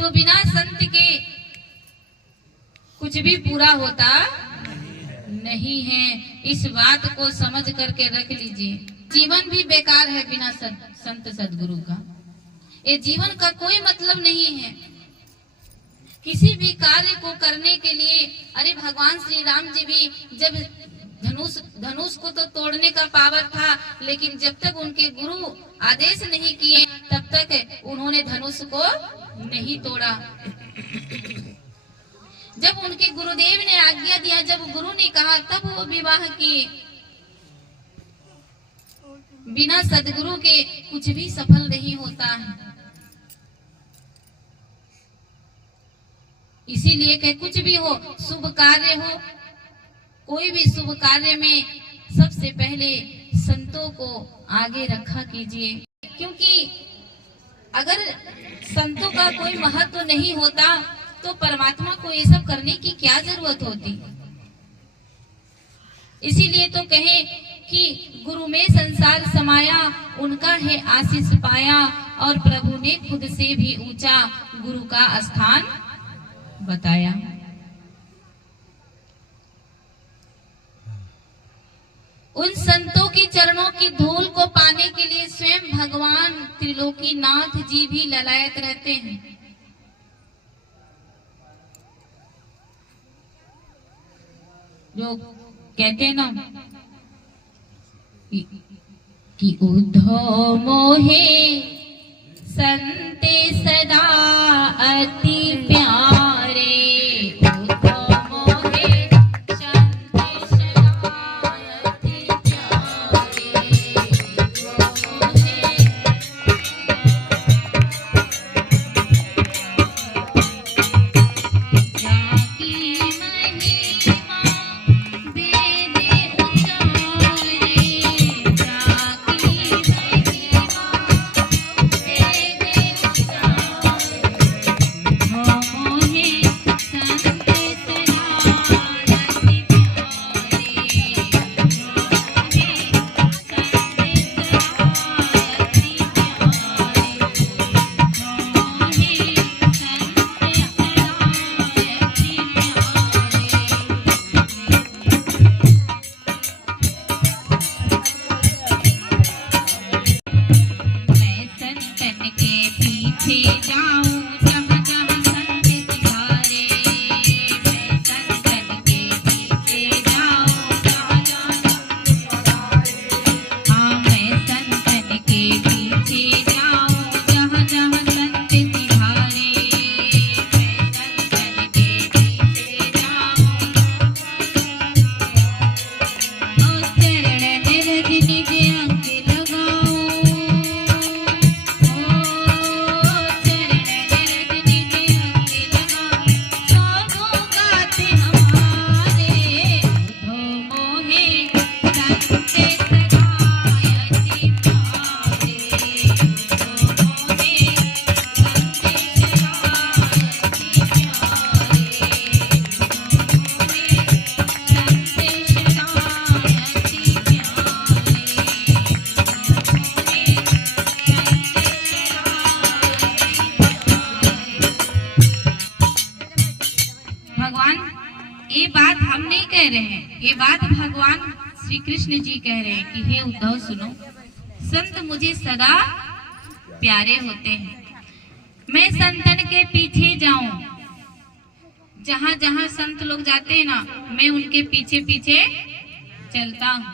तो बिना संत के कुछ भी पूरा होता नहीं है। इस बात को समझ करके रख लीजिए। जीवन भी बेकार है बिना संत सदगुरु का। ये जीवन का कोई मतलब नहीं है। किसी भी कार्य को करने के लिए, अरे भगवान श्री राम जी भी जब धनुष को तो तोड़ने का पावर था, लेकिन जब तक उनके गुरु आदेश नहीं किए तब तक उन्होंने धनुष को नहीं तोड़ा। जब उनके गुरुदेव ने आज्ञा दिया, जब गुरु ने कहा, तब वो विवाह किए। बिना सदगुरु के कुछ भी सफल नहीं होता है। इसीलिए कि कुछ भी हो, शुभ कार्य हो, कोई भी शुभ कार्य में सबसे पहले संतों को आगे रखा कीजिए। क्योंकि अगर संतों का कोई महत्व नहीं होता तो परमात्मा को ये सब करने की क्या जरूरत होती। इसीलिए तो कहे कि गुरु में संसार समाया, उनका है आशीष पाया, और प्रभु ने खुद से भी ऊंचा गुरु का स्थान बताया। उन संतों की चरणों की धूल को पाने के लिए स्वयं भगवान त्रिलोकीनाथ जी भी ललायत रहते हैं। जो कहते हैं ना कि उद्धव मोहे संते सदा अति प्यारे, ये बात भगवान श्री कृष्ण जी कह रहे हैं कि हे उद्धव सुनो, संत मुझे सदा प्यारे होते हैं। मैं संतन के पीछे जाऊं, जहां जहां संत लोग जाते हैं ना, मैं उनके पीछे पीछे चलता हूं।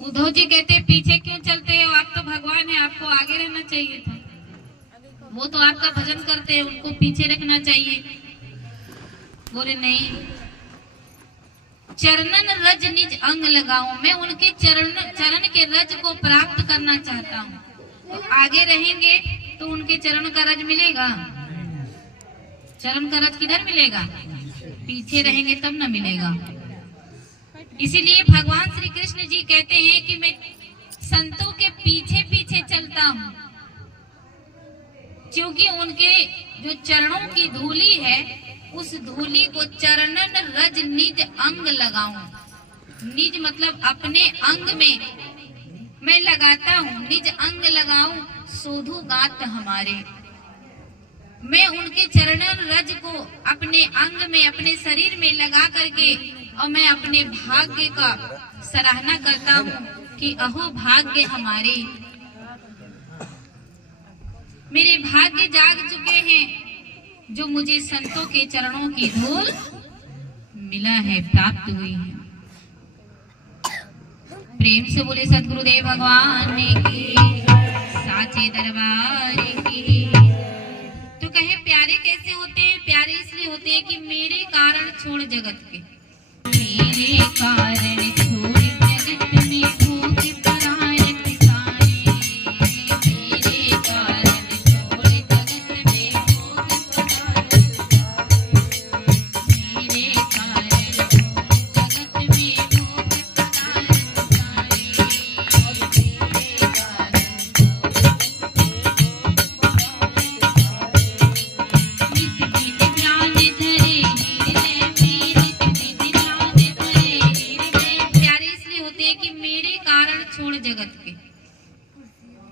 उद्धव जी कहते पीछे क्यों चलते हो, आप तो भगवान है, आपको आगे रहना चाहिए था। वो तो आपका भजन करते हैं, उनको पीछे रखना चाहिए। बोले नहीं, चरणन रज निज अंग लगाऊं, मैं उनके चरण के रज को प्राप्त करना चाहता हूँ। तो आगे रहेंगे तो उनके चरण का रज मिलेगा? चरण का रज किधर मिलेगा? पीछे रहेंगे तब ना मिलेगा। इसीलिए भगवान श्री कृष्ण जी कहते हैं कि मैं संतों के पीछे पीछे चलता हूँ, क्योंकि उनके जो चरणों की धूली है, उस धूली को चरणन रज निज अंग लगाऊं। निज मतलब अपने अंग में मैं लगाता हूँ, निज अंग लगाऊं, सोधु गात हमारे। मैं उनके चरणों रज को अपने अंग में, अपने शरीर में लगा करके और मैं अपने भाग्य का सराहना करता हूँ कि अहो भाग्य हमारे, मेरे भाग्य जाग चुके हैं जो मुझे संतों के चरणों की धूल मिला है, प्राप्त हुई है। प्रेम से बोले सतगुरुदेव भगवान की, साचे दरबार की। तो कहे प्यारे कैसे होते हैं? प्यारे इसलिए होते हैं कि मेरे कारण छोड़ जगत के, मेरे कारण छोड़ जगत में भूख परायत सारे, मेरे कारण छोड़ जगत में भूख परायत, मेरे कारण छोड़ जगत में भूख परायत सारे, और मेरे कारण जगत के।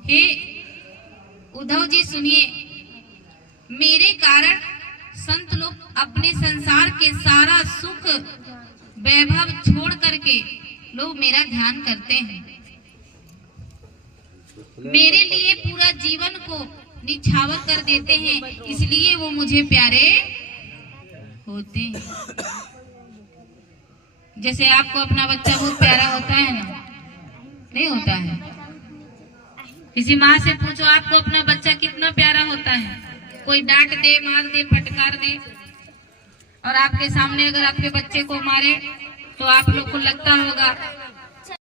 हे उद्धव जी सुनिए, मेरे कारण संत लोग अपने संसार के सारा सुख वैभव छोड़ करके लोग मेरा ध्यान करते हैं, मेरे लिए पूरा जीवन को निछावर कर देते हैं, इसलिए वो मुझे प्यारे होते हैं। जैसे आपको अपना बच्चा बहुत प्यारा होता है ना, नहीं होता है? किसी माँ से पूछो आपको अपना बच्चा कितना प्यारा होता है? कोई डांट दे, मार दे, फटकार दे, और आपके सामने अगर आपके बच्चे को मारे तो आप लोग को लगता होगा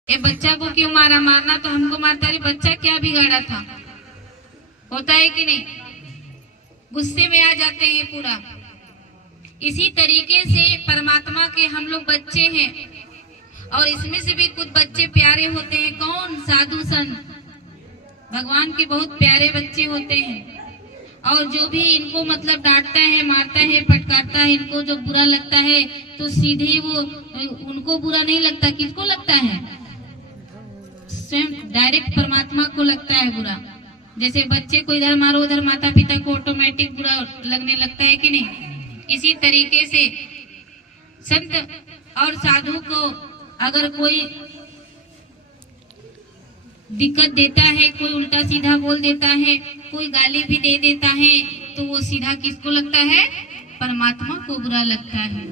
ये बच्चा को क्यों मारा? मारना तो हमको मारता है, बच्चा क्या बिगाड़ा था? होता है कि नहीं? गुस्से में आ जाते हैं पूरा। इसी तरीके से परमात्मा के हम लोग बच्चे हैं, और इसमें से भी कुछ बच्चे प्यारे होते हैं। कौन? साधु संत भगवान के बहुत प्यारे बच्चे होते हैं, और जो भी इनको मतलब डांटता है, मारता है, फटकारता है, इनको जो बुरा लगता है तो सीधे वो उनको बुरा नहीं लगता, किसको लगता है? स्वयं डायरेक्ट परमात्मा को लगता है बुरा। जैसे बच्चे को इधर मारो उधर माता पिता को ऑटोमेटिक बुरा लगने लगता है कि नहीं? इसी तरीके से संत और साधु को अगर कोई दिक्कत देता है, कोई उल्टा सीधा बोल देता है, कोई गाली भी दे देता है, तो वो सीधा किसको लगता है? परमात्मा को बुरा लगता है।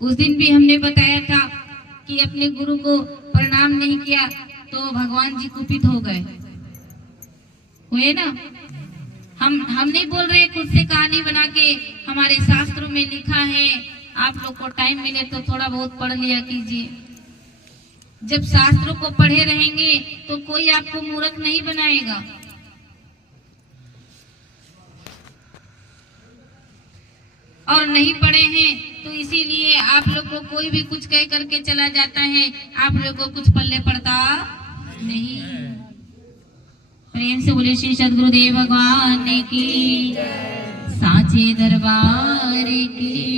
उस दिन भी हमने बताया था कि अपने गुरु को प्रणाम नहीं किया तो भगवान जी कुपित हो गए, हुए ना? हम नहीं बोल रहे खुद से कहानी बना के, हमारे शास्त्रों में लिखा है। आप लोग को टाइम मिले तो थोड़ा बहुत पढ़ लिया कीजिए। जब शास्त्रों को पढ़े रहेंगे तो कोई आपको मूर्ख नहीं बनाएगा। और नहीं पढ़े हैं तो इसीलिए आप लोग को कोई भी कुछ कह करके चला जाता है, आप लोग को कुछ पल्ले पड़ता नहीं। प्रेम से बोले श्री सद्गुरुदेव भगवान की, साचे दरबार की।